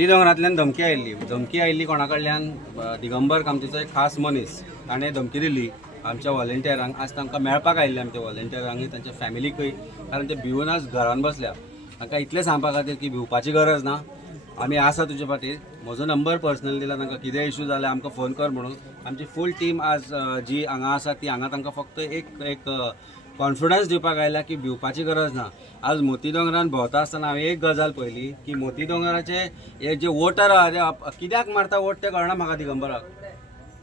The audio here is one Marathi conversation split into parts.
मोती दोंगरांतल्यान धमकी आयिल्ली कोणा कडल्यान दिगंबर कामतीचो एक खास मनीस ताणें धमकी दिल्ली आमच्या व्हॉलेंटियरांक. आज तांकां मेळपाक आयिल्ले आमच्या व्हॉलेंटियरांक तांच्या फॅमिलीकय, कारण ते भिवून आज घरान बसल्या. तांकां इतलें सांगपा खातीर की भिवपाची गरज ना, आमी आसा तुजे फाटीर. म्हजो नंबर पर्सनल दिला तांकां, कितें इशू जाल्यार आमकां फोन कर म्हणून. आमची फूल टीम आज जी हांगा आसा ती हांगा तांकां फक्त एक कॉन्फिडन्स दिवपाक आयल्या की भिवपाची गरज ना. आज मोती दोंगरान भोंवता आसतना हांवें एक गजाल पळयली की मोती दोंगराचे हे जे वोटर आहा ते कित्याक मारता वोट ते कळना म्हाका दिगंबराक.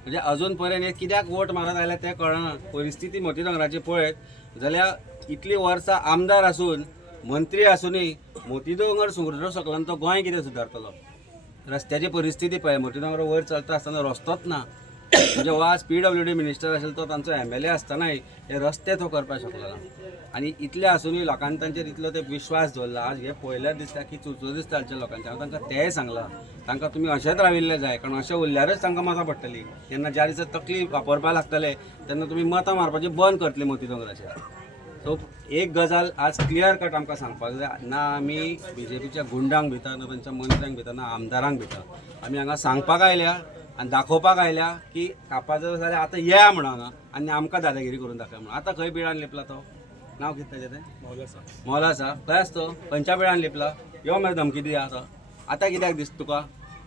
म्हणजे अजून पर्यंत हे कित्याक वोट मारत आयल्या तें कळना. परिस्थिती मोती दोंगराची पळयत जाल्यार इतलीं वर्सां आमदार आसून मंत्री आसूनय मोती दोंगर सुमार सकल्यान तो गोंय कितें सुदारतलो. रस्त्याची परिस्थिती पळय, मोती दोंगर वयर चलता आसतना रस्तोच ना. म्हणजे हो आज PWD मिनिस्टर आशिल्लो तो तांचो MLA आसतनाय हे रस्ते तो करपाक शकलो ना. आनी इतले आसूनय लोकांनी तांचेर इतलो ते विश्वास दवरला. आज हे पळयल्यार दिसता की चुचो दिसता हांच्या लोकांचे. हांव तांकां तेंय सांगलां, तांकां तुमी अशेंच राविल्ले जाय, कारण अशें उरल्यारच तांकां मतां पडटलीं. तेन्ना ज्या दिसा तकली वापरपाक लागतले तेन्ना तुमी मतां मारपाचें बंद करतले मोती दोंगराचेर. सो एक गजाल आज क्लियर कट आमकां सांगपाक जाय, ना आमी BJPच्या गुंडांक भिता, ना तांच्या मंत्र्यांक भिता, ना आमदारांक भिता. आमी हांगा सांगपाक आयल्या आनी दाखोवपाक आयल्या की कापां जर जाल्यार आतां या म्हणून आनी आमकां दादागिरी करून दाखय म्हणून. आतां खंय बिळान लिपला तो, नांव कितें ताचें तें मौला आसा खंय आसा तो, खंयच्या बिळान लिपला. यो मरे धमकी दिया आतां कित्याक दिसता तुका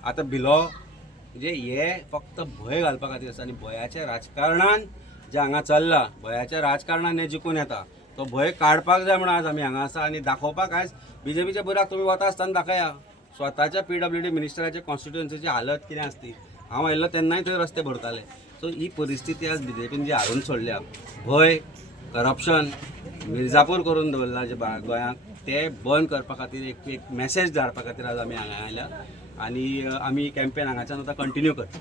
आतां भिलो. म्हणजे हे फक्त भंय घालपा खातीर आसा. आनी भंयाच्या राजकारणान जें हांगा चल्लां, भंयाच्या राजकारणान हें जिखून येता, तो भंय काडपाक जाय म्हणून आज आमी हांगा आसा. आनी दाखोवपाक आयज BJPच्या बुराक तुमी वता आसतना दाखया स्वताच्या PWD मिनिस्टराच्या कॉन्स्टिट्युएन्सीची हालत कितें आसती. हांव आयिल्लो तेन्नाय थंय रस्ते भरताले. सो ही परिस्थिती आज BJPन जी हाडून सोडल्या, भंय, करप्शन, मिर्जापूर करून दवरला जे गोंयांक, ते बंद करपा खातीर एक मॅसेज धाडपा खातीर आज आमी हांगा आयल्या. आनी आमी कॅम्पेन हांगाच्यान आतां कंटिन्यू करता.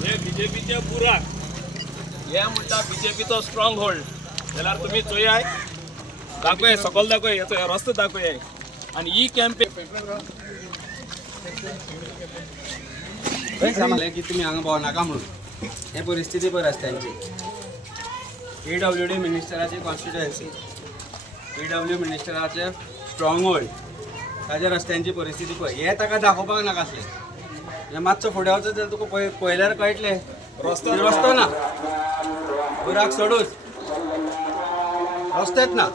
हे BJPचे बुराक हे म्हणटा BJPचो स्ट्रॉंग होल्ड. जाल्यार तुमी चोयाय दाखय, सकल दाखय, याचो रस्तो दाखय. आनी ही कॅम्पेन खंय सांगलें की तुमी हांगा भोंवनाका म्हणून. हे परिस्थिती पळय रस्त्यांची. PWD मिनिस्टराची कॉन्स्टिट्युएन्सी, PW मिनिस्टराचे स्ट्रॉंग होल्ड, ताच्या रस्त्यांची परिस्थिती पळय. हे ताका दाखोवपाक नाका आसलें. हे मातसो फुडें वचत जाल्यार तुका पळयल्यार कळटलें रस्तो ना. बुराक सोडूच रस्तेच ना.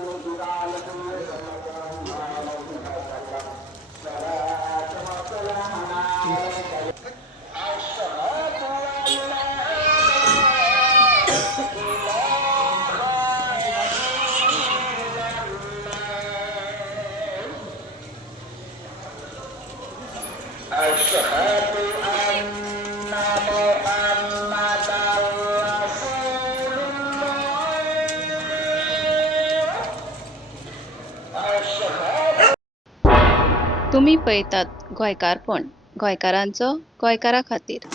तुम्ही पळयतात गोंयकारपण, गोंयकारांचो गोंयकारा खातीर.